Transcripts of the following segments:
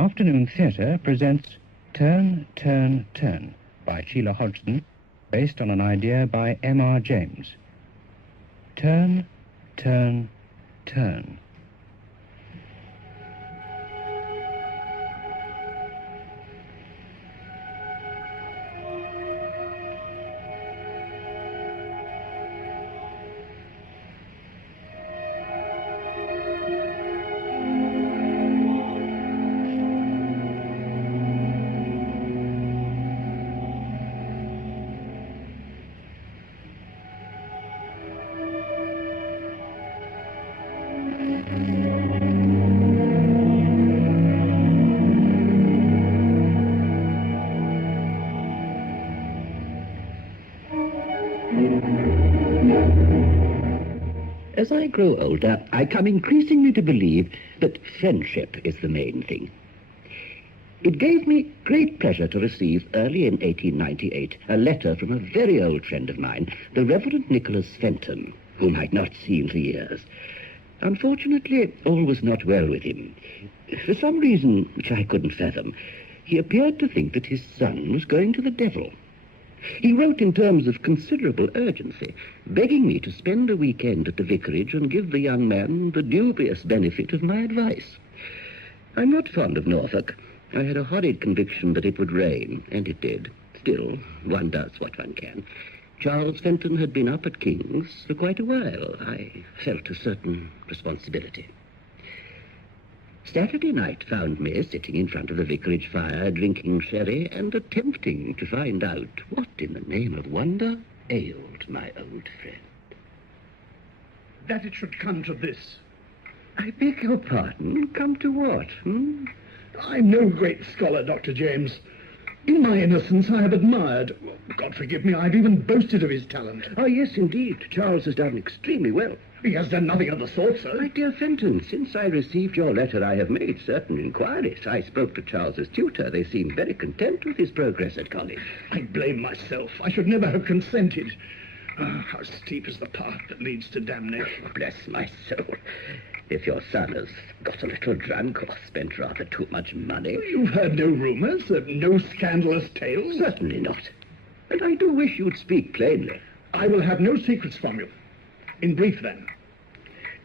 Afternoon Theatre presents Turn, Turn, Turn by Sheila Hodgson, based on an idea by M.R. James. Turn, turn, turn. As I grow older, I come increasingly to believe that friendship is the main thing. It gave me great pleasure to receive, early in 1898, a letter from a very old friend of mine, the Reverend Nicholas Fenton, whom I'd not seen for years. Unfortunately, all was not well with him. For some reason which I couldn't fathom, he appeared to think that his son was going to the devil. He wrote in terms of considerable urgency, begging me to spend a weekend at the vicarage and give the young man the dubious benefit of my advice. I'm not fond of Norfolk. I had a horrid conviction that it would rain, and it did. Still, one does what one can. Charles Fenton had been up at King's for quite a while. I felt a certain responsibility. Saturday night found me sitting in front of the vicarage fire, drinking sherry and attempting to find out what in the name of wonder ailed my old friend. That it should come to this. I beg your pardon? Come to what, I'm no great scholar, Dr. James. In my innocence, I have admired, God forgive me, I've even boasted of his talent. Oh, yes, indeed. Charles has done extremely well. He has done nothing of the sort, sir. My dear Fenton, since I received your letter, I have made certain inquiries. I spoke to Charles's tutor. They seemed very content with his progress at college. I blame myself. I should never have consented. How steep is the path that leads to damnation. Oh, bless my soul. If your son has got a little drunk or spent rather too much money... You've heard no rumours, no scandalous tales? Certainly not. And I do wish you'd speak plainly. I will have no secrets from you. In brief, then,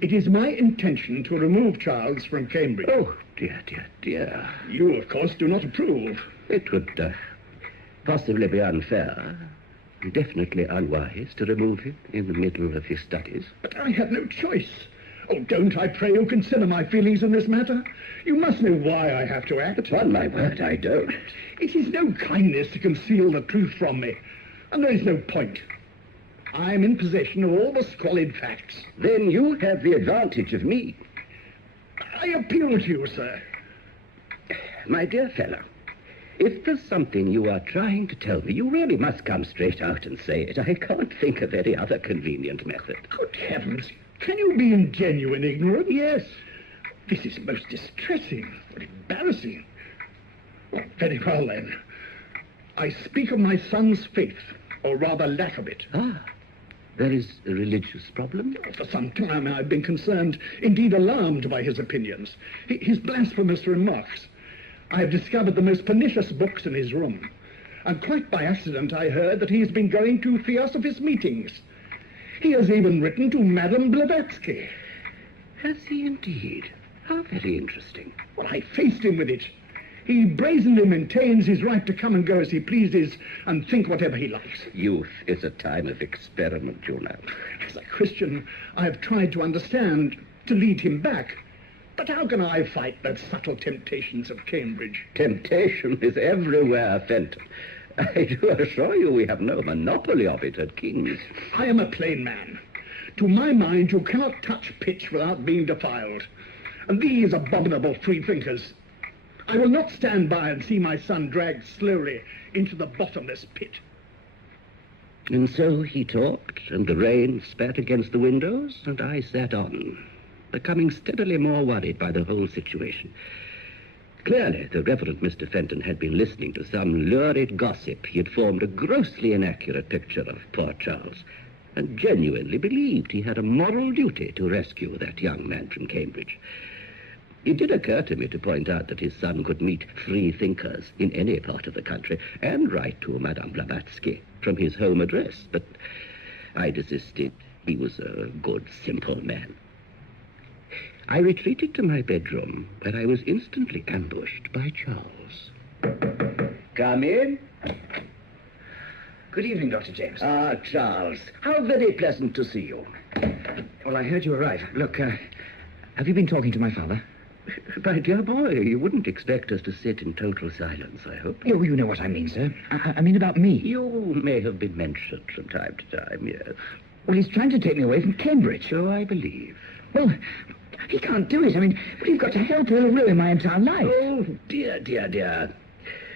it is my intention to remove Charles from Cambridge. Oh, dear, dear, dear. You, of course, do not approve. It would possibly be unfair, definitely unwise, to remove him in the middle of his studies. But I have no choice. Oh, don't, I pray you, consider my feelings in this matter. You must know why I have to act. Upon my word, I don't. It is no kindness to conceal the truth from me, and there is no point. I am in possession of all the squalid facts. Then you have the advantage of me. I appeal to you, sir. My dear fellow, if there's something you are trying to tell me, you really must come straight out and say it. I can't think of any other convenient method. Good heavens! Can you be in genuine ignorance? Yes. This is most distressing and embarrassing. Well, very well, then. I speak of my son's faith, or rather lack of it. Ah, there is a religious problem? For some time I've been concerned, indeed alarmed by his opinions, his blasphemous remarks. I have discovered the most pernicious books in his room, and quite by accident I heard that he has been going to Theosophist meetings. He has even written to Madame Blavatsky. Has he indeed? How very interesting. Well, I faced him with it. He brazenly maintains his right to come and go as he pleases and think whatever he likes. Youth is a time of experiment, you know. As a Christian, I have tried to understand, to lead him back. But how can I fight the subtle temptations of Cambridge? Temptation is everywhere, Fenton. I do assure you we have no monopoly of it at King's. I am a plain man. To my mind, you cannot touch pitch without being defiled. And these abominable freethinkers... I will not stand by and see my son dragged slowly into the bottomless pit. And so he talked, and the rain spat against the windows, and I sat on, becoming steadily more worried by the whole situation. Clearly, the Reverend Mr. Fenton had been listening to some lurid gossip. He had formed a grossly inaccurate picture of poor Charles, and genuinely believed he had a moral duty to rescue that young man from Cambridge. It did occur to me to point out that his son could meet free thinkers in any part of the country and write to Madame Blavatsky from his home address, but I desisted. He was a good, simple man. I retreated to my bedroom, where I was instantly ambushed by Charles. Come in. Good evening, Dr. James. Ah, Charles, how very pleasant to see you. Well, I heard you arrive. Look, have you been talking to my father? My dear boy, you wouldn't expect us to sit in total silence, I hope. Oh, you know what I mean, sir. I mean about me. You may have been mentioned from time to time, yes. Well, he's trying to take me away from Cambridge. So I believe. Well, he can't do it. I mean, you've got to help or he'll ruin my entire life. Oh, dear, dear, dear.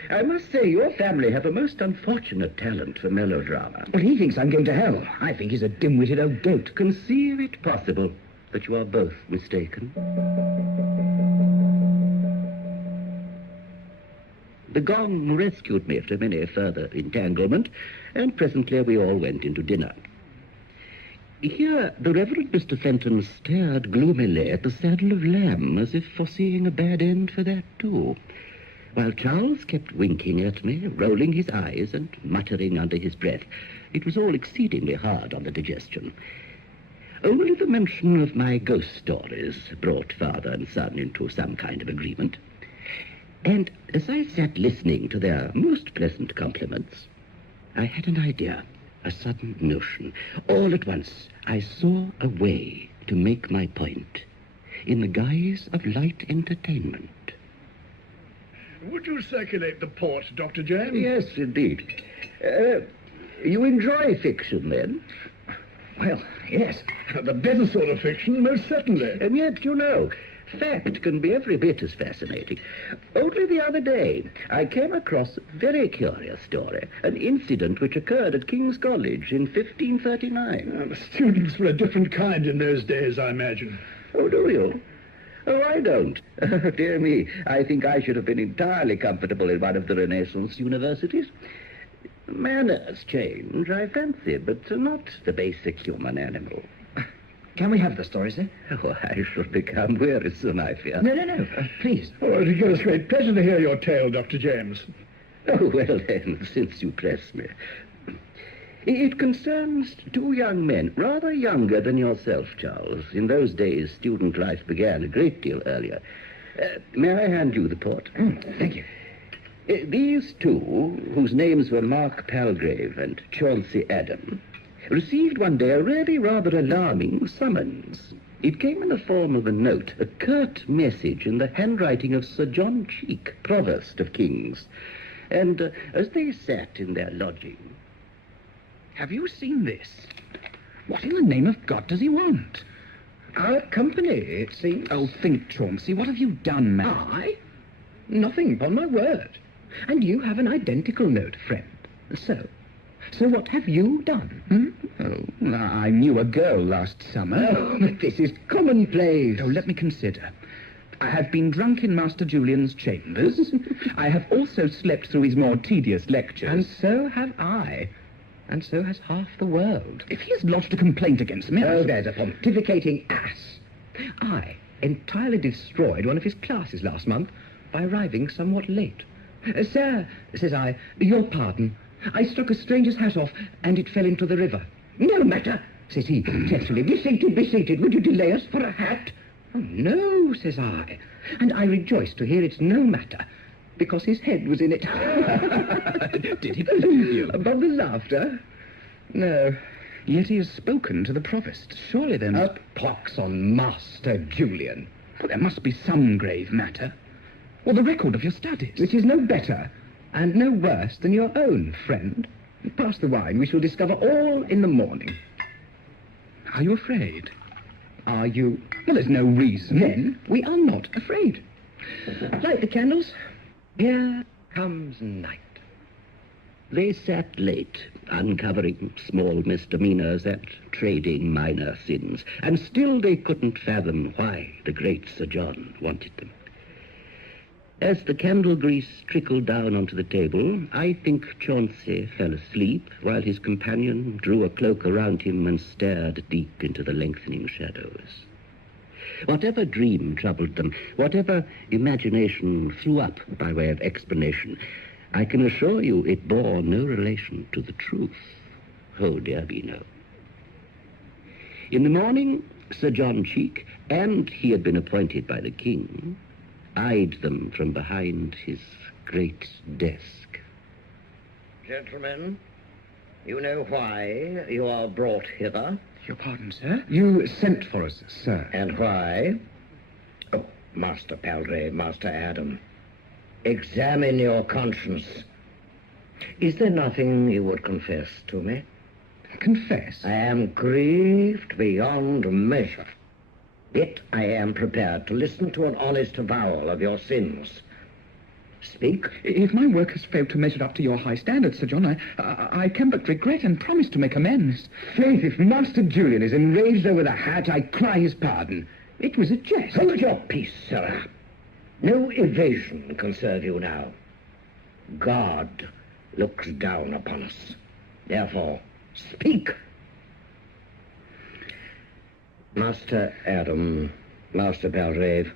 I must say, your family have a most unfortunate talent for melodrama. Well, he thinks I'm going to hell. I think he's a dim-witted old goat. Conceive it possible that you are both mistaken. The gong rescued me from any further entanglement, and presently we all went into dinner. Here, the Reverend Mr. Fenton stared gloomily at the saddle of lamb, as if foreseeing a bad end for that too, while Charles kept winking at me, rolling his eyes and muttering under his breath. It was all exceedingly hard on the digestion. Only the mention of my ghost stories brought father and son into some kind of agreement. And as I sat listening to their most pleasant compliments, I had an idea, a sudden notion. All at once, I saw a way to make my point, in the guise of light entertainment. Would you circulate the port, Dr. James? Yes, indeed. You enjoy fiction, then? Well, yes. The better sort of fiction, most certainly. And yet, you know, fact can be every bit as fascinating. Only the other day, I came across a very curious story, an incident which occurred at King's College in 1539. The students were a different kind in those days, I imagine. Oh, do you? Oh, I don't. Dear me, I think I should have been entirely comfortable in one of the Renaissance universities. Manners change, I fancy, but not the basic human animal. Can we have the story, sir? Oh, I shall become wearisome, I fear. No. Please. Oh, it gives us great pleasure to hear your tale, Dr. James. Oh, well then, since you press me. It concerns two young men, rather younger than yourself, Charles. In those days, student life began a great deal earlier. May I hand you the port? Thank you. These two, whose names were Mark Palgrave and Chauncey Adam, received one day a really rather alarming summons. It came in the form of a note, a curt message in the handwriting of Sir John Cheek, Provost of King's. And as they sat in their lodging... Have you seen this? What in the name of God does he want? Our company, it seems. Oh, think, Chauncey, what have you done, man? I? Nothing, upon my word. And you have an identical note, friend. So what have you done? Oh, I knew a girl last summer. Oh, but this is commonplace. Oh, let me consider. I have been drunk in Master Julian's chambers. I have also slept through his more tedious lectures. And so have I. And so has half the world. If he has lodged a complaint against me... Oh, there's a pontificating ass. I entirely destroyed one of his classes last month by arriving somewhat late. Sir, says I, your pardon. I struck a stranger's hat off, and it fell into the river. No matter, says he, testily. Be seated. Would you delay us for a hat? Oh, no, says I. And I rejoiced to hear it's no matter, because his head was in it. Did he believe you? Above the laughter? No. Yet he has spoken to the provost. Surely then... A pox on Master Julian. Well, there must be some grave matter. Or the record of your studies. Which is no better and no worse than your own, friend. Pass the wine. We shall discover all in the morning. Are you afraid? Are you? Well, there's no reason. Then we are not afraid. Light the candles. Here comes night. They sat late, uncovering small misdemeanors and trading minor sins, and still they couldn't fathom why the great Sir John wanted them. As the candle grease trickled down onto the table, I think Chauncey fell asleep, while his companion drew a cloak around him and stared deep into the lengthening shadows. Whatever dream troubled them, whatever imagination threw up by way of explanation, I can assure you it bore no relation to the truth. Oh, dear me, no. In the morning, Sir John Cheek, and he had been appointed by the king, eyed them from behind his great desk. Gentlemen, you know why you are brought hither? Your pardon, sir? You sent for us, sir. And why? Oh, Master Palgrave, Master Adam, examine your conscience. Is there nothing you would confess to me? Confess? I am grieved beyond measure. Yet I am prepared to listen to an honest avowal of your sins. Speak. If my work has failed to measure up to your high standards, Sir John, I can but regret and promise to make amends. Faith, if Master Julian is enraged over the hat, I cry his pardon. It was a jest. Hold your peace, sirrah. No evasion can serve you now. God looks down upon us. Therefore, speak. Master Adam, Master Palgrave,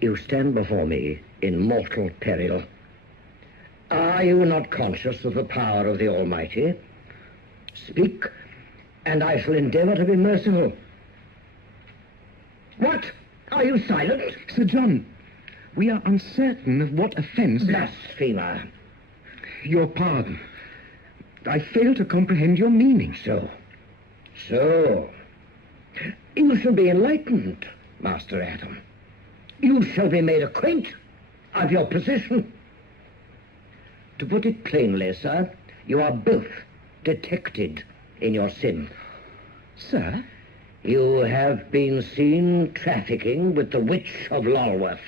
you stand before me in mortal peril. Are you not conscious of the power of the Almighty? Speak, and I shall endeavor to be merciful. What? Are you silent? Sir John, we are uncertain of what offence... Blasphemer. Your pardon. I fail to comprehend your meaning. So. You shall be enlightened, Master Adam. You shall be made acquaint of your position. To put it plainly, sir, you are both detected in your sin. Sir? You have been seen trafficking with the Witch of Lulworth.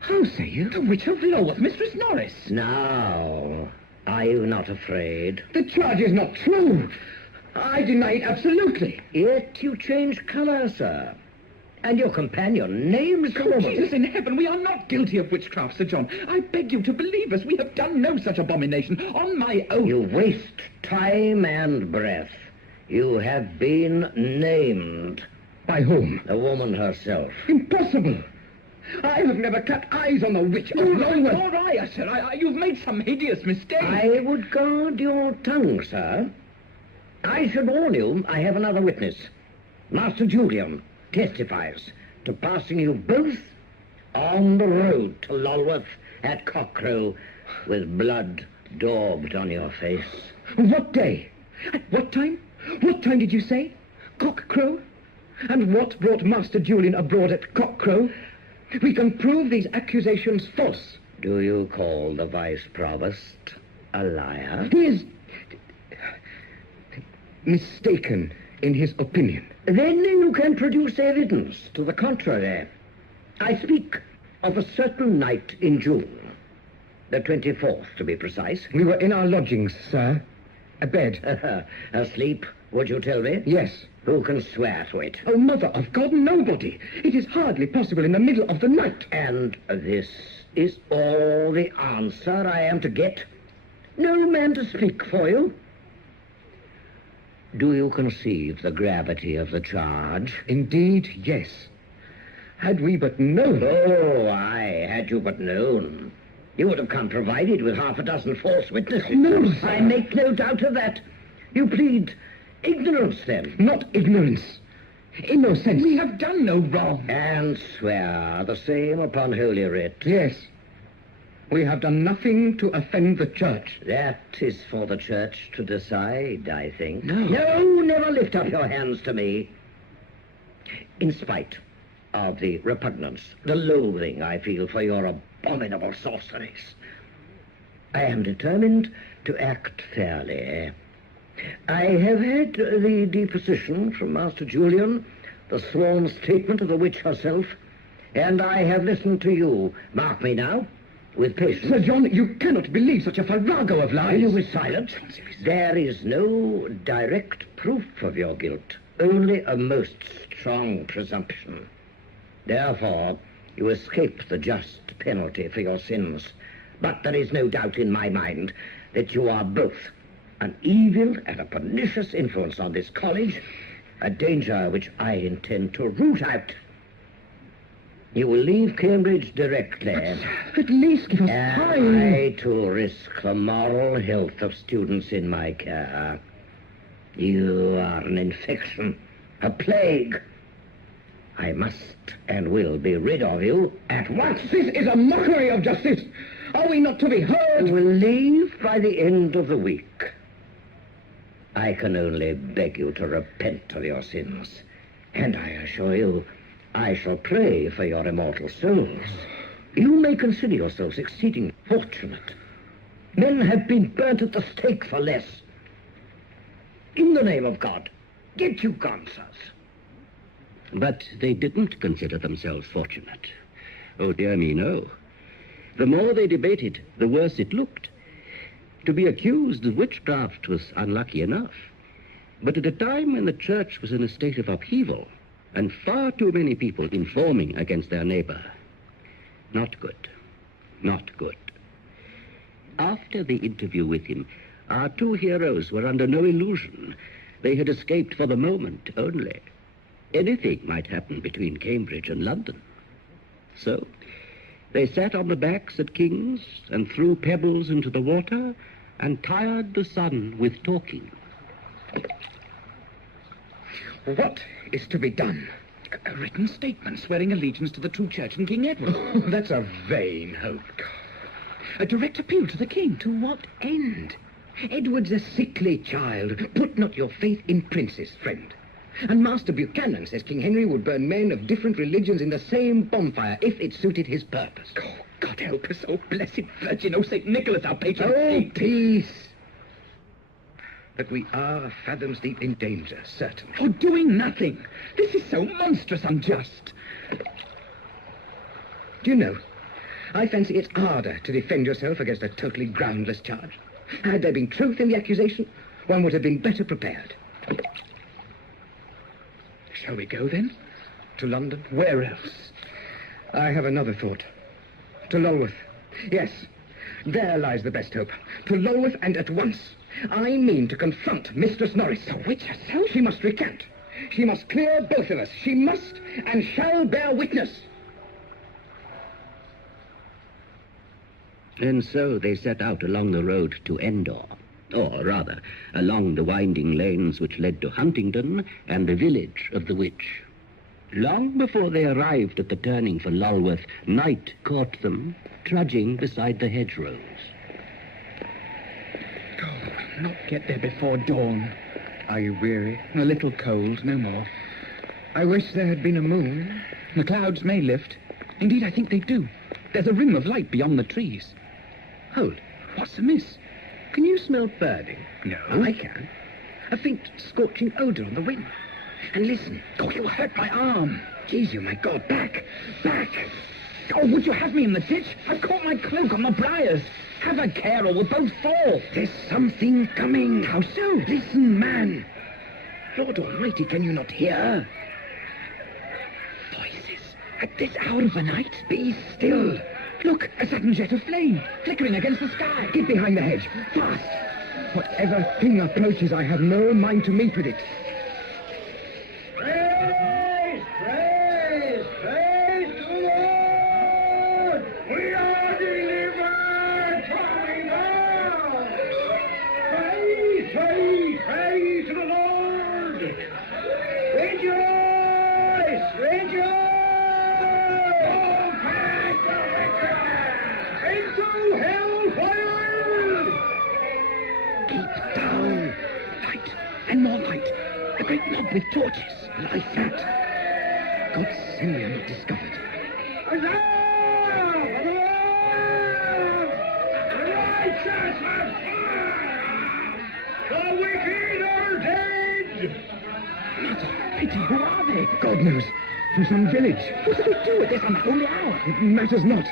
How say you? The Witch of Lulworth, Mistress Norris. Now, are you not afraid? The charge is not true. I deny it absolutely. Yet you change colour, sir. And your companion names the woman. Jesus in heaven, we are not guilty of witchcraft, Sir John. I beg you to believe us. We have done no such abomination. On my oath. You waste time and breath. You have been named. By whom? The woman herself. Impossible. I have never cut eyes on the Witch of Lulworth. Nor I, sir. You've made some hideous mistake. I would guard your tongue, sir. I should warn you, I have another witness. Master Julian testifies to passing you both on the road to Lulworth at cockcrow with blood daubed on your face. What day? At what time? What time did you say? Cockcrow? And what brought Master Julian abroad at cockcrow? We can prove these accusations false. Do you call the Vice-Provost a liar? He is mistaken in his opinion. Then you can produce evidence to the contrary. I speak of a certain night in June, the 24th to be precise. We were in our lodgings, sir. Abed. Asleep, would you tell me? Yes. Who can swear to it? Oh, Mother of God, nobody. It is hardly possible in the middle of the night. And this is all the answer I am to get? No man to speak for you? Do you conceive the gravity of the charge? Indeed, yes. Had we but known... Oh, aye, had you but known. You would have come provided with half a dozen false witnesses. No, sir. I make no doubt of that. You plead ignorance, then? Not ignorance. Innocence. We have done no wrong. And swear the same upon Holy Writ. Yes. We have done nothing to offend the Church. That is for the Church to decide, I think. No. No, never lift up your hands to me. In spite of the repugnance, the loathing I feel for your abominable sorceries, I am determined to act fairly. I have had the deposition from Master Julian, the sworn statement of the witch herself, and I have listened to you, mark me now, with patience. Sir John, you cannot believe such a farrago of lies. You be silent. There is no direct proof of your guilt, only a most strong presumption. Therefore, you escape the just penalty for your sins. But there is no doubt in my mind that you are both an evil and a pernicious influence on this college a danger which I intend to root out. You will leave Cambridge directly. At least give us time. Am I to risk the moral health of students in my care? You are an infection, a plague. I must and will be rid of you at once. This is a mockery of justice. Are we not to be heard? You will leave by the end of the week. I can only beg you to repent of your sins. And I assure you, I shall pray for your immortal souls. You may consider yourselves exceeding fortunate. Men have been burnt at the stake for less. In the name of God, get you gone, sirs. But they didn't consider themselves fortunate. Oh, dear me, no. The more they debated, the worse it looked. To be accused of witchcraft was unlucky enough. But at a time when the church was in a state of upheaval, and far too many people informing against their neighbor, not good, not good. After the interview with him, our two heroes were under no illusion. They had escaped for the moment only. Anything might happen between Cambridge and London. So they sat on the backs at King's and threw pebbles into the water and tired the sun with talking. What is to be done? A written statement swearing allegiance to the true church and King Edward. That's a vain hope. A direct appeal to the king. To what end? Edward's a sickly child. Put not your faith in princes, friend. And Master Buchanan says King Henry would burn men of different religions in the same bonfire if it suited his purpose. Oh, God help us, oh blessed Virgin, oh St. Nicholas, our patron saint. Peace. But we are fathoms deep in danger, certainly. Oh, doing nothing. This is so monstrous unjust. Do you know, I fancy it's harder to defend yourself against a totally groundless charge. Had there been truth in the accusation, one would have been better prepared. Shall we go, then? To London? Where else? I have another thought. To Lulworth. Yes, there lies the best hope. To Lulworth, and at once. I mean to confront Mistress Norris. The witch herself? She must recant. She must clear both of us. She must and shall bear witness. And so they set out along the road to Endor, or rather, along the winding lanes which led to Huntingdon and the village of the witch. Long before they arrived at the turning for Lulworth, night caught them, trudging beside the hedgerows. Oh, not get there before dawn. Are you weary? A little cold, no more. I wish there had been a moon. The clouds may lift. Indeed, I think they do. There's a rim of light beyond the trees. Hold. What's amiss? Can you smell burning? No. I can. A faint scorching odour on the wind. And listen. Oh, you hurt my arm. Jesus, my God, back! Back! Oh, would you have me in the ditch? I've caught my cloak on the briars. Have a care or we'll both fall. There's something coming. How so? Listen, man. Lord Almighty, can you not hear? Voices. At this hour of the night? Be still. Look, a sudden jet of flame, flickering against the sky. Get behind the hedge. Fast. Whatever thing approaches, I have no mind to meet with it. Praise, praise, praise to the Lord! We are delivered from evil! Praise, praise, praise to the Lord! Rejoice, rejoice! Into hellfire! Keep down. Light, and more light. A great mob with torches. Like that. God send we are not discovered. The wicked are dead! What a pity. Who are they? God knows. From some village. What do we do at this unholy hour? It matters not,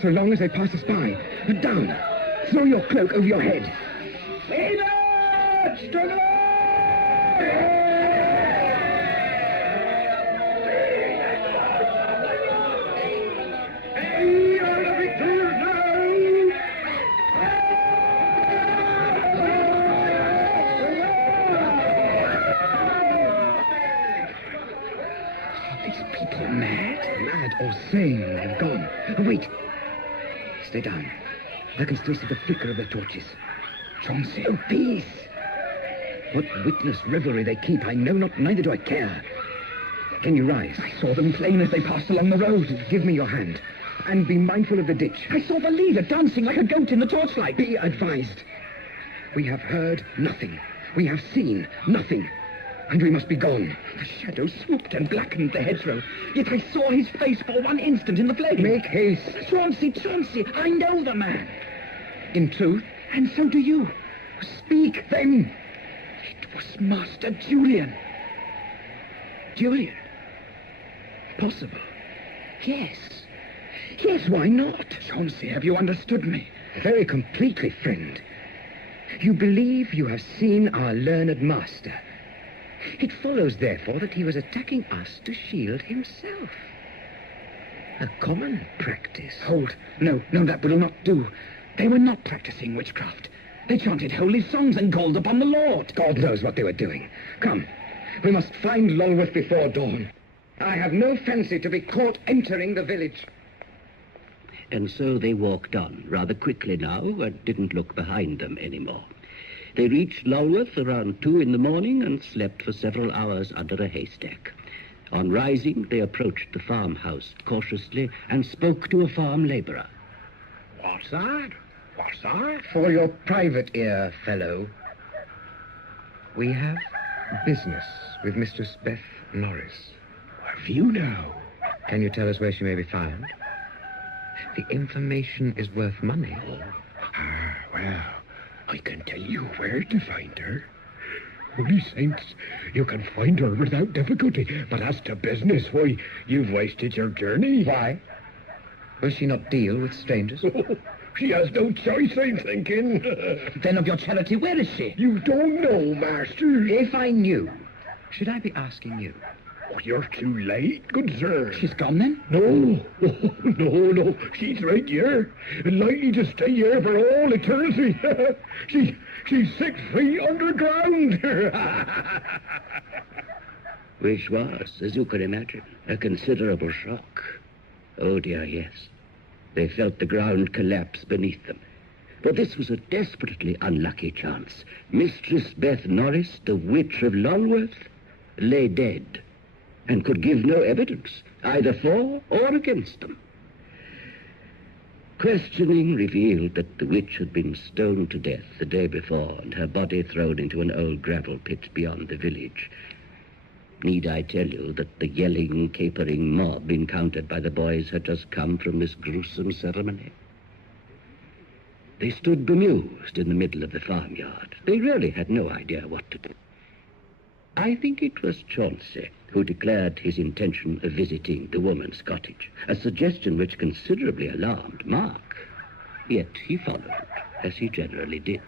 so long as they pass us by. But down. Throw your cloak over your head. Peanuts to the Hey, are the victors now! people mad? Mad or sane, they've gone. Oh, wait. Stay down. I can still see the flicker of their torches. Chauncey. Oh, peace. What witless revelry they keep, I know not, neither do I care. Can you rise? I saw them plain as they passed along the road. Give me your hand, and be mindful of the ditch. I saw the leader dancing like a goat in the torchlight. Be advised. We have heard nothing. We have seen nothing. And we must be gone. The shadow swooped and blackened the hedgerow, yet I saw his face for one instant in the flame. Make haste. Chauncey, I know the man. In truth? And so do you. Speak, then. It was Master Julian. Julian? Possible. Yes. Yes, why not? Chauncey, have you understood me? Very completely, friend. You believe you have seen our learned master. It follows, therefore, that he was attacking us to shield himself. A common practice. Hold. No, that will not do. They were not practicing witchcraft. They chanted holy songs and called upon the Lord. God knows what they were doing. Come, we must find Lulworth before dawn. I have no fancy to be caught entering the village. And so they walked on, rather quickly now, and didn't look behind them anymore. They reached Lulworth around 2 in the morning and slept for several hours under a haystack. On rising, they approached the farmhouse cautiously and spoke to a farm labourer. What's that? What's that? For your private ear, fellow. We have business with Mistress Beth Norris. Have you now? Can you tell us where she may be found? The information is worth money. Well, I can tell you where to find her. Holy saints, you can find her without difficulty. But as to business, why, you've wasted your journey. Why? Will she not deal with strangers? She has no choice, I'm thinking. Then of your charity, where is she? You don't know, master. If I knew, should I be asking you? Oh, you're too late, good sir. She's gone, then? No. No. She's right here. And likely to stay here for all eternity. She's 6 feet underground. Which was, as you can imagine, a considerable shock. Oh dear, yes. They felt the ground collapse beneath them. But this was a desperately unlucky chance. Mistress Beth Norris, the witch of Lulworth, lay dead, and could give no evidence, either for or against them. Questioning revealed that the witch had been stoned to death the day before, and her body thrown into an old gravel pit beyond the village. Need I tell you that the yelling, capering mob encountered by the boys had just come from this gruesome ceremony? They stood bemused in the middle of the farmyard. They really had no idea what to do. I think it was Chauncey who declared his intention of visiting the woman's cottage, a suggestion which considerably alarmed Mark. Yet he followed, as he generally did.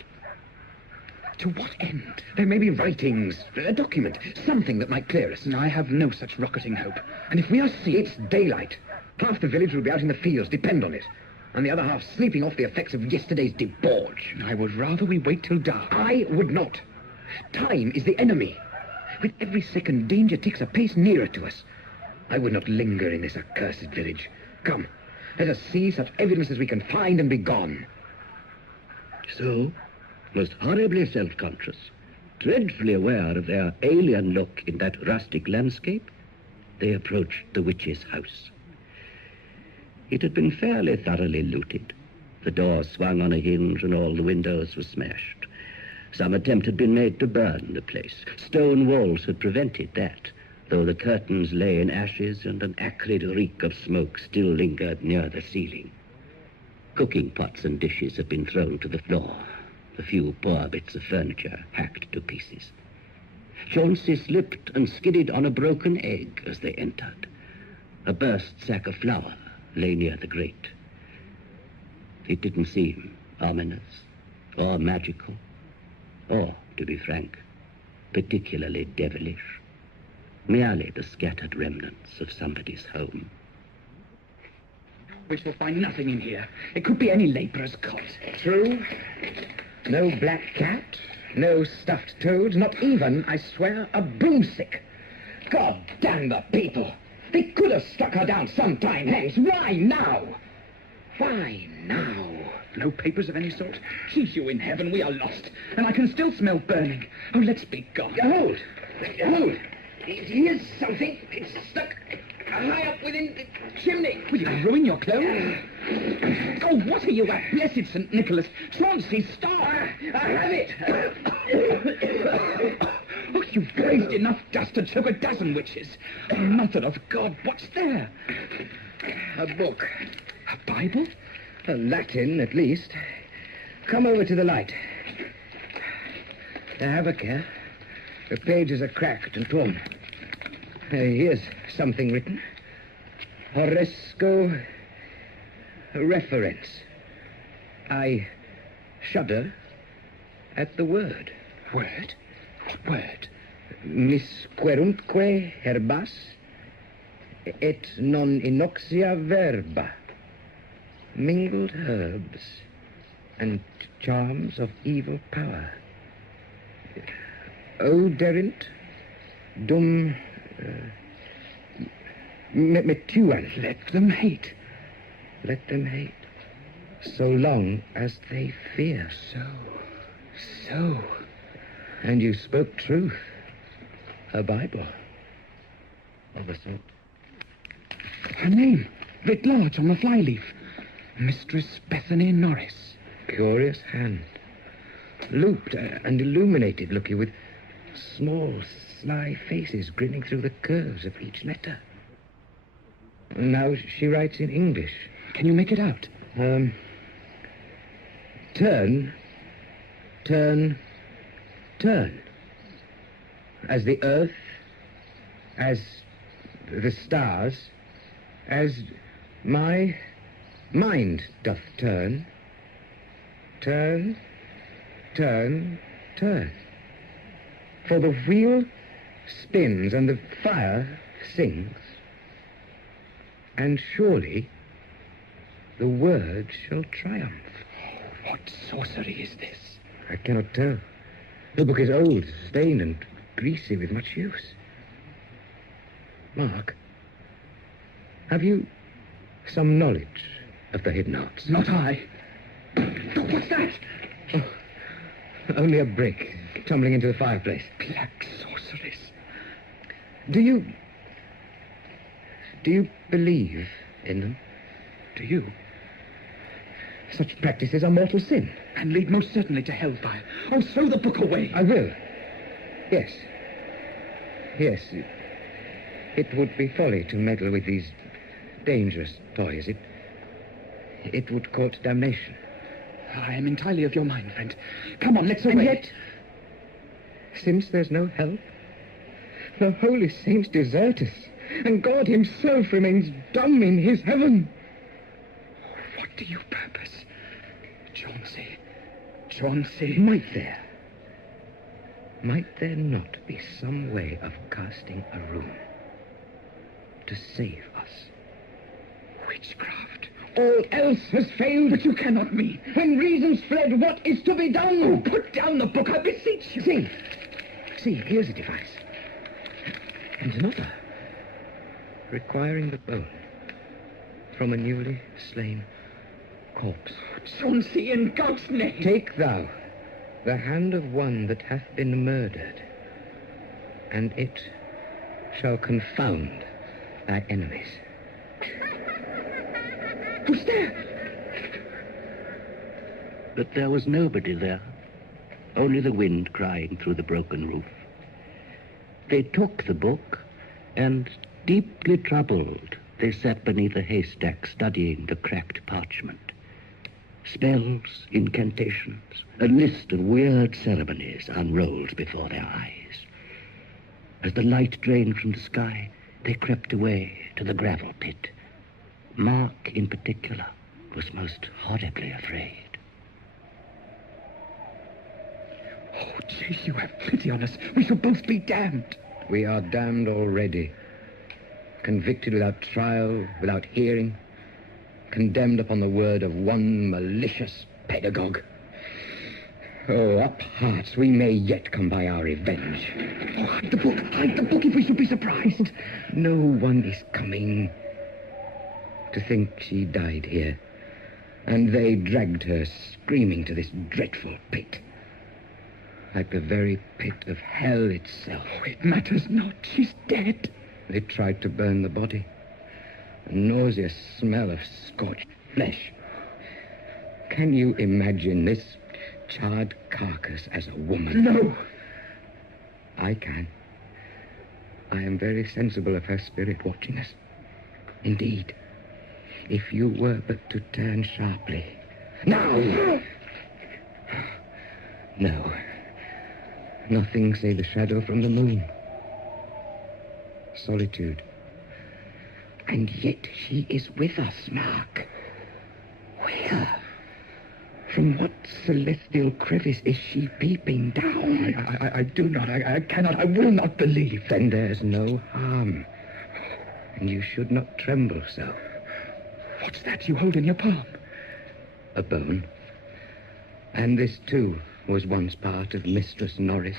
To what end? There may be writings, a document, something that might clear us. I have no such rocketing hope. And if we are seen... It's daylight. Half the village will be out in the fields, depend on it. And the other half sleeping off the effects of yesterday's debauch. I would rather we wait till dark. I would not. Time is the enemy. With every second, danger ticks a pace nearer to us. I would not linger in this accursed village. Come, let us see such evidence as we can find and be gone. So, most horribly self-conscious, dreadfully aware of their alien look in that rustic landscape, they approached the witch's house. It had been fairly thoroughly looted. The door swung on a hinge and all the windows were smashed. Some attempt had been made to burn the place. Stone walls had prevented that, though the curtains lay in ashes and an acrid reek of smoke still lingered near the ceiling. Cooking pots and dishes had been thrown to the floor, a few poor bits of furniture hacked to pieces. Chauncey slipped and skidded on a broken egg as they entered. A burst sack of flour lay near the grate. It didn't seem ominous or magical, or, to be frank, particularly devilish. Merely the scattered remnants of somebody's home. We shall find nothing in here. It could be any labourer's cot. True. No black cat, no stuffed toads, not even, I swear, a broomstick. God damn the people! They could have struck her down some time hence. Why now? Why now? No papers of any sort? Keep you in heaven, we are lost. And I can still smell burning. Oh, let's be gone. Hold! Hold! Here's something. It's stuck high up within the chimney. Will you ruin your clothes? Oh, what are you at? Blessed St. Nicholas. Chauncey's star. I have it. Oh, you've raised enough dust to choke a dozen witches. Oh, Mother of God, what's there? A book. A Bible? Latin, at least. Come over to the light. Have a care. The pages are cracked and torn. Here's something written. Horresco reference. I shudder at the word. Word? What word? Misquerumque herbas et non inoxia verba. Mingled herbs and charms of evil power. Oderint dum metuan. Let them hate. Let them hate, so long as they fear. So. And you spoke truth. A Bible of a sort. Her name, writ large on the flyleaf. Mistress Bethany Norris. Curious hand. Looped and illuminated, look you, with small, sly faces grinning through the curves of each letter. Now she writes in English. Can you make it out? Turn. As the earth, as the stars, as my mind doth turn. Turn. For the wheel spins and the fire sings, and surely the word shall triumph. Oh, what sorcery is this? I cannot tell. The book is old, stained, and greasy with much use. Mark, have you some knowledge of the hidden arts? Not I. What's that? Oh, only a brick tumbling into the fireplace. Black sorceries. Do you believe in them? Do you? Such practices are mortal sin. And lead most certainly to hellfire. Oh, throw the book away. I will. Yes. It would be folly to meddle with these dangerous toys. It would court damnation. I am entirely of your mind, friend. Come on, let's away. And yet, since there's no help, the holy saints desert us, and God himself remains dumb in his heaven. What do you purpose? Chauncey. Might there not be some way of casting a rune to save us? Witchcraft. All else has failed. But you cannot mean. When reason's fled, what is to be done? Oh, put down the book, I beseech you. See, here's a device. And another, requiring the bone from a newly slain corpse. Chauncey, in God's name. Take thou the hand of one that hath been murdered, and it shall confound thy enemies. Who's there? But there was nobody there, only the wind crying through the broken roof. They took the book, and, deeply troubled, they sat beneath a haystack studying the cracked parchment. Spells, incantations, a list of weird ceremonies unrolled before their eyes. As the light drained from the sky, they crept away to the gravel pit. Mark, in particular, was most horribly afraid. Oh, Jesus, you have pity on us. We shall both be damned. We are damned already. Convicted without trial, without hearing. Condemned upon the word of one malicious pedagogue. Oh, up hearts, we may yet come by our revenge. Oh, hide the book if we should be surprised. No one is coming. To think she died here, and they dragged her screaming to this dreadful pit. Like the very pit of hell itself. Oh, it matters not. She's dead. They tried to burn the body. A nauseous smell of scorched flesh. Can you imagine this charred carcass as a woman? No. I can. I am very sensible of her spirit watching us. Indeed, if you were but to turn sharply. Now! No. Nothing save the shadow from the moon. Solitude. And yet she is with us, Mark. Where? From what celestial crevice is she peeping down? I do not, I cannot, I will not believe. Then there's no harm. And you should not tremble so. What's that you hold in your palm? A bone. And this, too, was once part of Mistress Norris.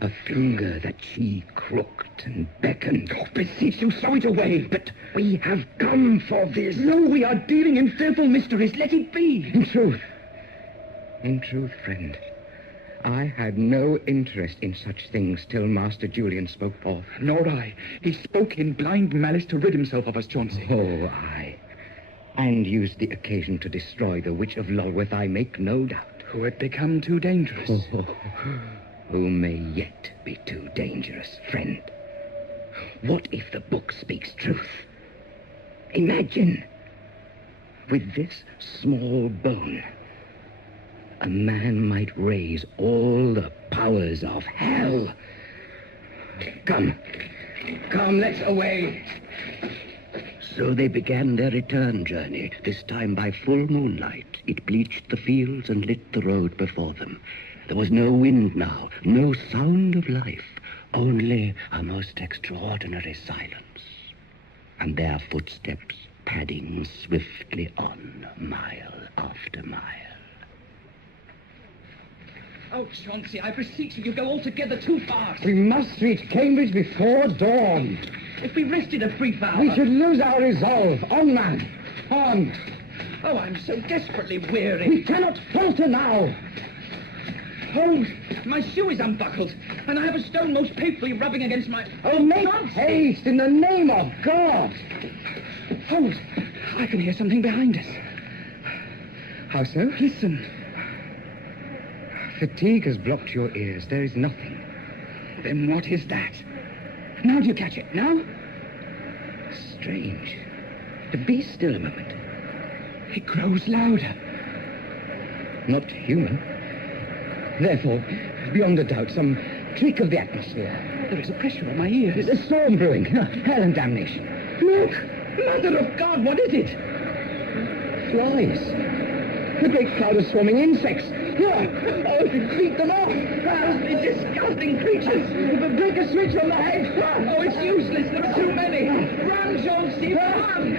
A finger that she crooked and beckoned. Oh, beseech you, throw it away. But we have come for this. No, we are dealing in fearful mysteries. Let it be. In truth, friend, I had no interest in such things till Master Julian spoke forth. Nor I. He spoke in blind malice to rid himself of us, Chauncey. Oh, aye. And used the occasion to destroy the Witch of Lulworth, I make no doubt. Who had become too dangerous. Who may yet be too dangerous, friend. What if the book speaks truth? Imagine, with this small bone, a man might raise all the powers of hell. Come, let's away. So they began their return journey, this time by full moonlight. It bleached the fields and lit the road before them. There was no wind now, no sound of life, only a most extraordinary silence. And their footsteps padding swiftly on, mile after mile. Oh, Chauncey, I beseech you go altogether too fast. We must reach Cambridge before dawn. If we rested a brief hour... We should lose our resolve. On, man. On. Oh, I'm so desperately weary. We cannot falter now. Oh, my shoe is unbuckled, and I have a stone most painfully rubbing against my... Oh, make haste in the name of God. Oh, I can hear something behind us. How so? Listen. Fatigue has blocked your ears. There is nothing. Then what is that? Now do you catch it? Now? Strange. Be still a moment. It grows louder. Not human. Therefore, beyond a doubt, some trick of the atmosphere. There is a pressure on my ears. There's a storm brewing. Hell and damnation. Look! Mother of God, what is it? Flies. A great cloud of swarming insects. Oh, beat them off. The disgusting creatures! Break a switch on the head. Oh, it's useless. There are too many. Run, Chauncey, run!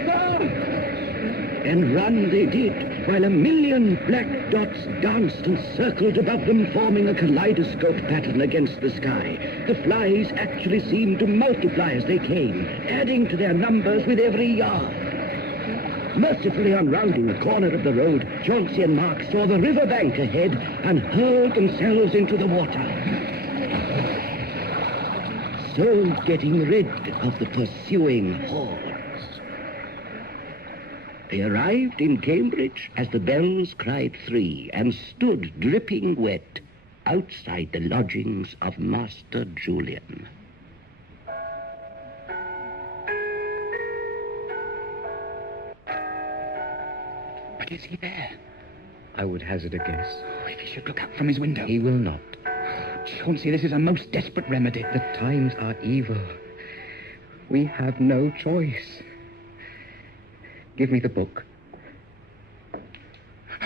And run they did, while a million black dots danced and circled above them, forming a kaleidoscope pattern against the sky. The flies actually seemed to multiply as they came, adding to their numbers with every yard. Mercifully unrounding a corner of the road, Chauncey and Mark saw the river bank ahead and hurled themselves into the water. So getting rid of the pursuing hordes. They arrived in Cambridge as the bells cried 3 and stood dripping wet outside the lodgings of Master Julian. But is he there? I would hazard a guess. Oh, if he should look up from his window. He will not. Chauncey, this is a most desperate remedy. The times are evil. We have no choice. Give me the book.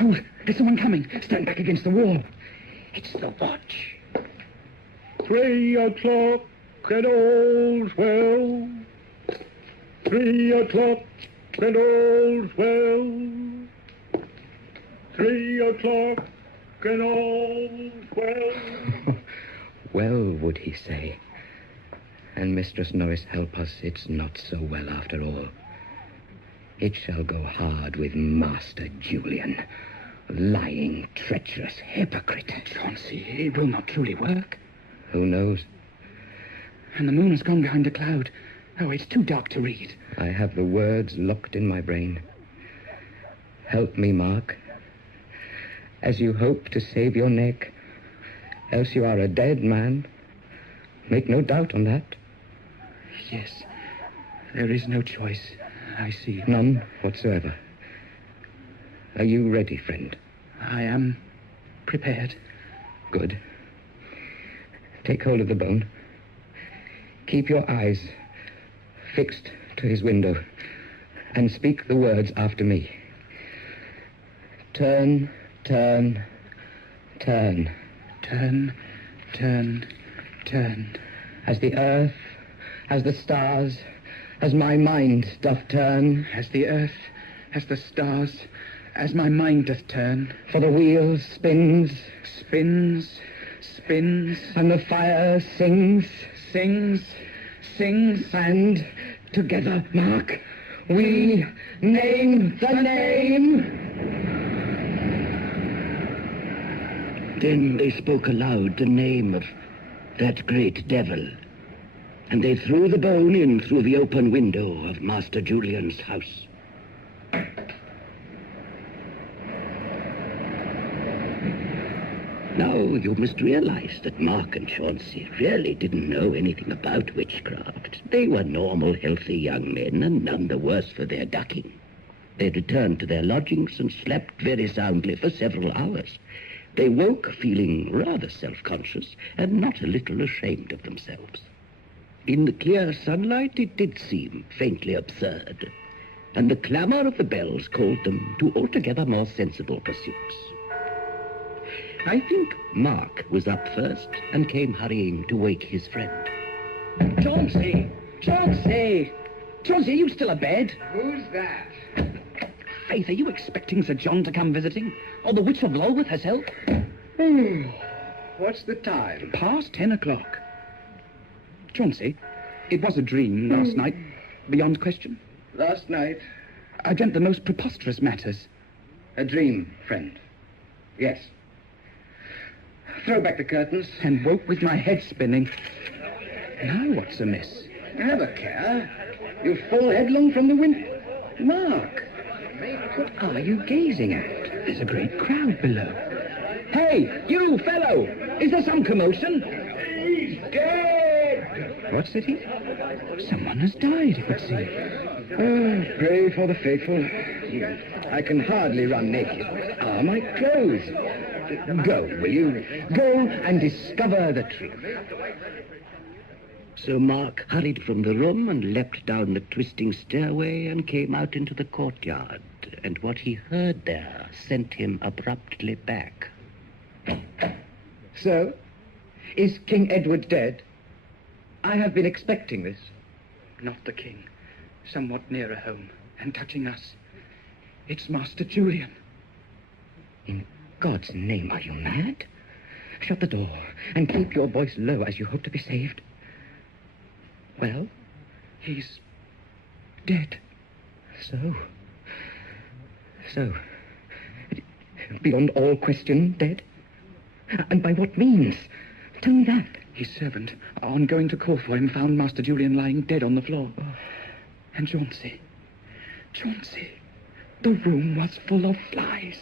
Oh, there's someone coming. Stand back against the wall. It's the watch. 3 o'clock and all's well. 3 o'clock and all's well. 3 o'clock can all well. Well, would he say. And Mistress Norris help us, it's not so well after all. It shall go hard with Master Julian. Lying, treacherous hypocrite. Chauncey, it will not truly work. Who knows? And the moon has gone behind a cloud. Oh, it's too dark to read. I have the words locked in my brain. Help me, Mark. As you hope to save your neck, else you are a dead man. Make no doubt on that. Yes, there is no choice, I see. None whatsoever. Are you ready, friend? I am prepared. Good. Take hold of the bone. Keep your eyes fixed to his window and speak the words after me. Turn, turn, turn. Turn, turn, turn. As the earth, as the stars, as my mind doth turn. As the earth, as the stars, as my mind doth turn. For the wheel spins, Spins, spins, and the fire sings, sings, sings. and together, Mark, we name the name. Then they spoke aloud the name of that great devil, and they threw the bone in through the open window of Master Julian's house. Now, you must realize that Mark and Chauncey really didn't know anything about witchcraft. They were normal, healthy young men, and none the worse for their ducking. They returned to their lodgings and slept very soundly for several hours. They woke feeling rather self-conscious and not a little ashamed of themselves. In the clear sunlight, it did seem faintly absurd, and the clamour of the bells called them to altogether more sensible pursuits. I think Mark was up first and came hurrying to wake his friend. Chauncey! Chauncey! Chauncey, are you still abed? Who's that? Faith, are you expecting Sir John to come visiting? Or the Witch of Lulworth herself? What's the time? Past 10 o'clock. Chauncey, it was a dream last night, beyond question. Last night, I dreamt the most preposterous matters. a dream, friend. Yes. Throw back the curtains. And woke with my head spinning. Now what's amiss? Have a care. You fall headlong from the window. Mark, what are you gazing at? There's a great crowd below. Hey, you fellow! Is there some commotion? He's dead! What said he? Someone has died, it would seem. Oh, pray for the faithful. I can hardly run naked. Ah, my clothes. Go, will you? Go and discover the truth. So Mark hurried from the room and leapt down the twisting stairway and came out into the courtyard. And what he heard there sent him abruptly back. So, is King Edward dead? I have been expecting this. Not the king. Somewhat nearer home, and touching us. It's Master Julian. In God's name, are you mad? Shut the door and keep your voice low as you hope to be saved. Well? He's dead. So, beyond all question, dead? And by what means? Tell me that. His servant, on going to call for him, found Master Julian lying dead on the floor. And Chauncey, the room was full of flies.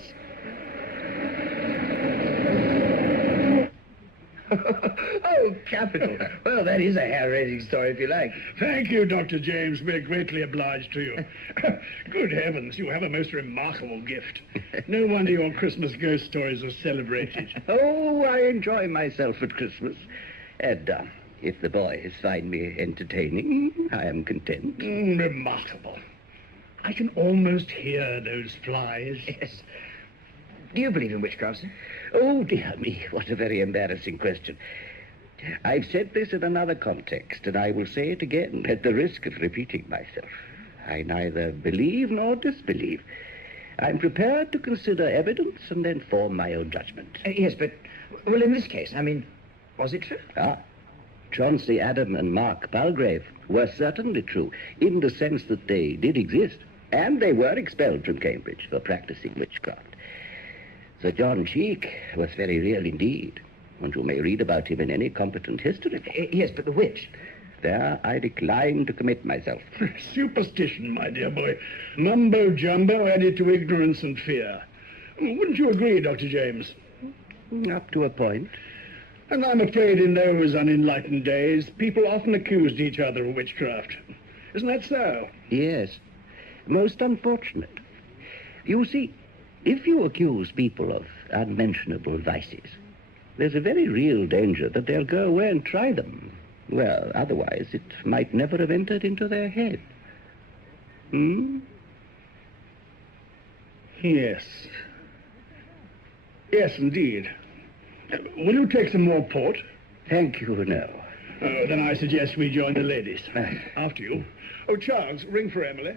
Oh, capital. Well, that is a hair-raising story, if you like. Thank you, Dr. James. We're greatly obliged to you. Good heavens, you have a most remarkable gift. No wonder your Christmas ghost stories are celebrated. Oh, I enjoy myself at Christmas. And if the boys find me entertaining, I am content. Remarkable. I can almost hear those flies. Yes. Do you believe in witchcraft, sir? Oh, dear me, what a very embarrassing question. I've said this in another context, and I will say it again, at the risk of repeating myself. I neither believe nor disbelieve. I'm prepared to consider evidence and then form my own judgment. Yes, but, well, in this case, I mean, was it true? Chauncey Adam and Mark Palgrave were certainly true, in the sense that they did exist, and they were expelled from Cambridge for practicing witchcraft. Sir John Cheek was very real indeed, and you may read about him in any competent history. Yes, but the witch. There I decline to commit myself. Superstition, my dear boy. Mumbo-jumbo added to ignorance and fear. Wouldn't you agree, Dr. James? Up to a point. And I'm afraid in those unenlightened days, people often accused each other of witchcraft. Isn't that so? Yes. Most unfortunate. You see, if you accuse people of unmentionable vices, there's a very real danger that they'll go away and try them. Well, otherwise it might never have entered into their head. Yes. Yes, indeed. Will you take some more port? Thank you, no. Then I suggest we join the ladies. After you. Oh, Charles, ring for Emily.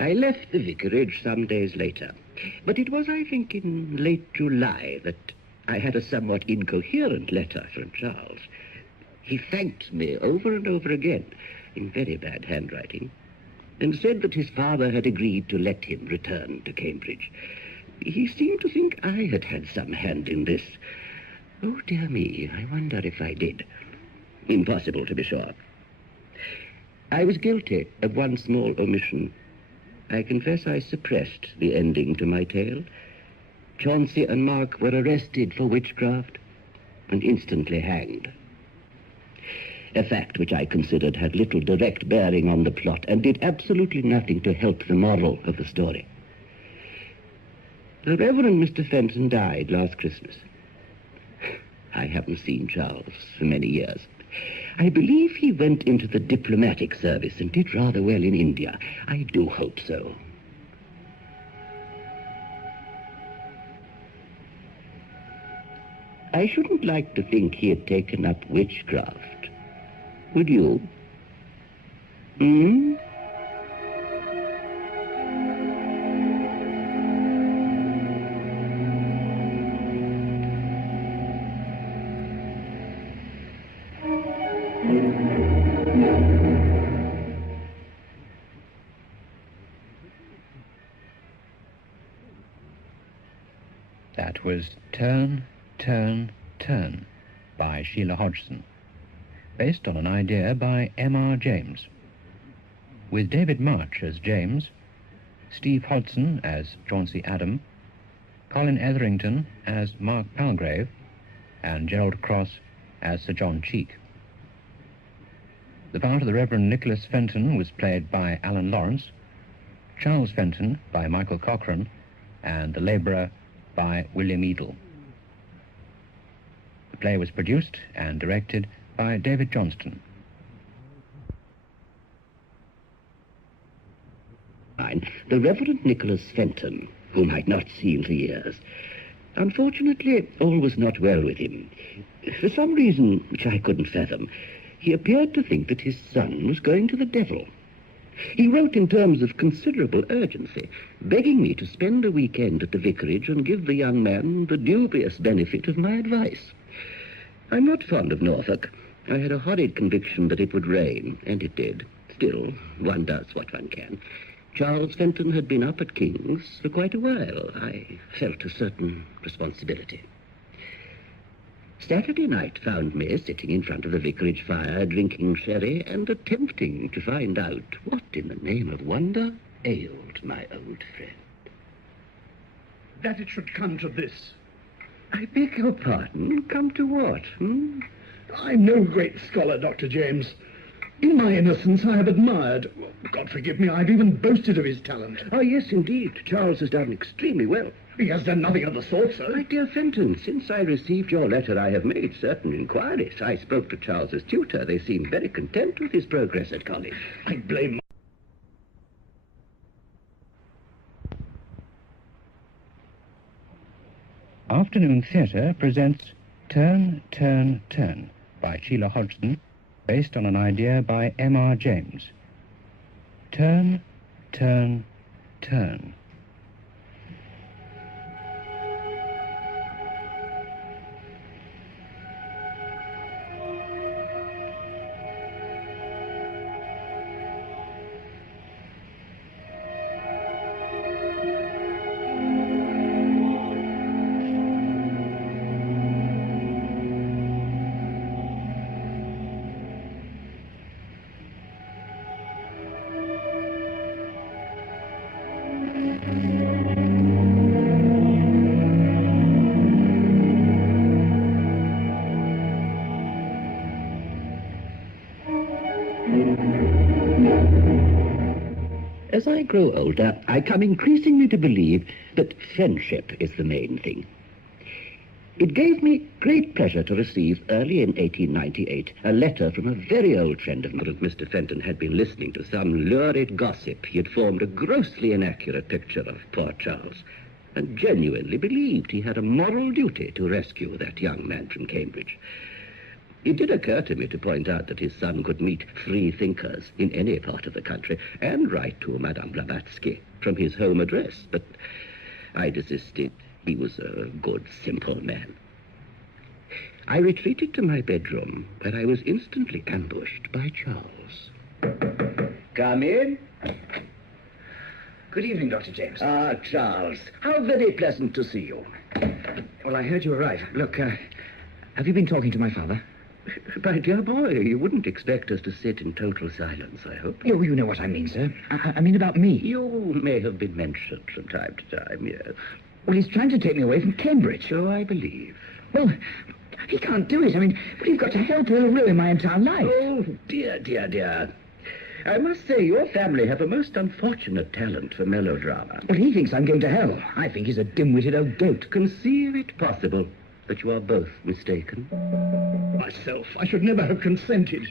I left the vicarage some days later, but it was, I think, in late July that I had a somewhat incoherent letter from Charles. He thanked me over and over again, in very bad handwriting, and said that his father had agreed to let him return to Cambridge. He seemed to think I had had some hand in this. Oh, dear me, I wonder if I did. Impossible, to be sure. I was guilty of one small omission. I confess I suppressed the ending to my tale. Chauncey and Mark were arrested for witchcraft and instantly hanged. A fact which I considered had little direct bearing on the plot and did absolutely nothing to help the moral of the story. The Reverend Mr. Fenton died last Christmas. I haven't seen Charles for many years. I believe he went into the diplomatic service and did rather well in India. I do hope so. I shouldn't like to think he had taken up witchcraft. Would you? That was Turn, Turn, Turn by Sheila Hodgson, based on an idea by M.R. James, with David March as James, Steve Hodson as Chauncey Adam, Colin Etherington as Mark Palgrave, and Gerald Cross as Sir John Cheek. The part of the Reverend Nicholas Fenton was played by Alan Lawrence, Charles Fenton by Michael Cochrane, and the labourer by William Edel. The play was produced and directed by David Johnston. The Reverend Nicholas Fenton, whom I'd not seen for years. Unfortunately, all was not well with him. For some reason which I couldn't fathom, he appeared to think that his son was going to the devil. He wrote in terms of considerable urgency, begging me to spend a weekend at the vicarage and give the young man the dubious benefit of my advice. I'm not fond of Norfolk. I had a horrid conviction that it would rain, and it did. Still, one does what one can. Charles Fenton had been up at King's for quite a while. I felt a certain responsibility. Saturday night found me sitting in front of the vicarage fire, drinking sherry and attempting to find out what in the name of wonder ailed my old friend. That it should come to this. I beg your pardon? Come to what, I'm no great scholar, Dr. James. In my innocence, I have admired, God forgive me, I've even boasted of his talent. Oh, yes, indeed. Charles has done extremely well. He has done nothing of the sort, sir. My dear Fenton, since I received your letter, I have made certain inquiries. I spoke to Charles's tutor. They seemed very content with his progress at college. I blame Afternoon Theatre presents Turn, Turn, Turn by Sheila Hodgson, based on an idea by M.R. James. Turn, Turn, Turn. As I grow older, I come increasingly to believe that friendship is the main thing. It gave me great pleasure to receive, early in 1898, a letter from a very old friend of mine. Mr. Fenton had been listening to some lurid gossip. He had formed a grossly inaccurate picture of poor Charles, and genuinely believed he had a moral duty to rescue that young man from Cambridge. It did occur to me to point out that his son could meet free thinkers in any part of the country and write to Madame Blavatsky from his home address, but I desisted. He was a good, simple man. I retreated to my bedroom, where I was instantly ambushed by Charles. Come in. Good evening, Dr. James. Ah, Charles, how very pleasant to see you. Well, I heard you arrive. Look, have you been talking to my father? My dear boy, you wouldn't expect us to sit in total silence, I hope. Oh, you know what I mean, sir. I mean about me. You may have been mentioned from time to time, yes. Well, he's trying to take me away from Cambridge. So I believe. Well, he can't do it. I mean, we've got to help or he'll ruin my entire life. Oh, dear, dear, dear. I must say, your family have a most unfortunate talent for melodrama. Well, he thinks I'm going to hell. I think he's a dim-witted old goat. Conceive it possible, but you are both mistaken. Myself, I should never have consented.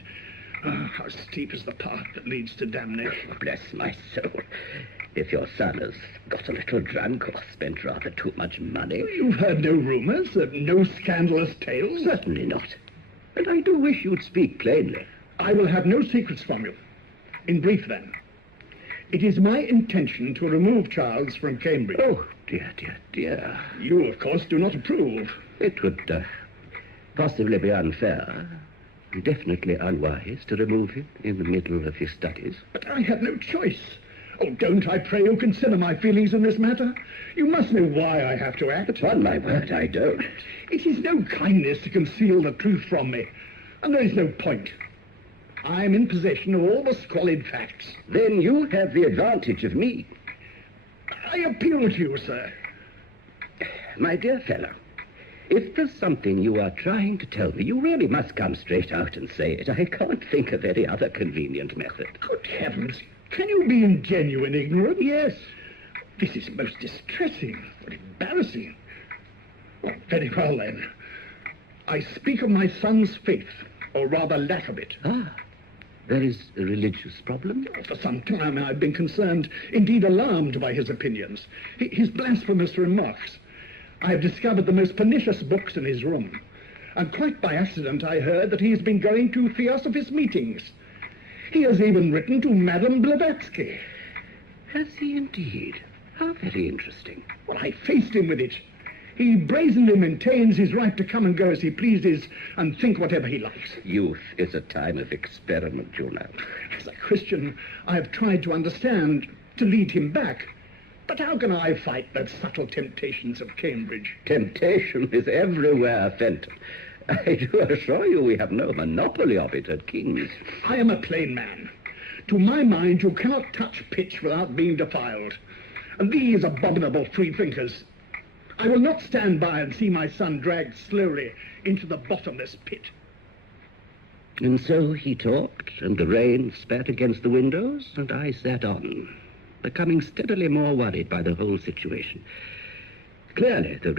How steep is the path that leads to damnation. Bless my soul. If your son has got a little drunk or spent rather too much money... You've heard no rumours, no scandalous tales? Certainly not. And I do wish you'd speak plainly. I will have no secrets from you. In brief, then, it is my intention to remove Charles from Cambridge. Oh, dear, dear, dear. You, of course, do not approve. It would possibly be unfair, definitely unwise, to remove him in the middle of his studies. But I have no choice. Oh, don't, I pray you, consider my feelings in this matter. You must know why I have to act. Upon my word, I don't. It is no kindness to conceal the truth from me, and there is no point. I am in possession of all the squalid facts. Then you have the advantage of me. I appeal to you, sir. My dear fellow, if there's something you are trying to tell me, you really must come straight out and say it. I can't think of any other convenient method. Good heavens, can you be in genuine ignorance? Yes. This is most distressing and embarrassing. Well, very well, then. I speak of my son's faith, or rather lack of it. Ah, there is a religious problem? For some time I've been concerned, indeed alarmed by his opinions, his blasphemous remarks. I have discovered the most pernicious books in his room, and quite by accident I heard that he has been going to Theosophist meetings. He has even written to Madame Blavatsky. Has he indeed? How very interesting. Well, I faced him with it. He brazenly maintains his right to come and go as he pleases and think whatever he likes. Youth is a time of experiment, you know. As a Christian, I have tried to understand, to lead him back. But how can I fight the subtle temptations of Cambridge? Temptation is everywhere, Fenton. I do assure you we have no monopoly of it at King's. I am a plain man. To my mind, you cannot touch pitch without being defiled. And these abominable freethinkers... I will not stand by and see my son dragged slowly into the bottomless pit. And so he talked, and the rain spat against the windows, and I sat on, becoming steadily more worried by the whole situation. Clearly, the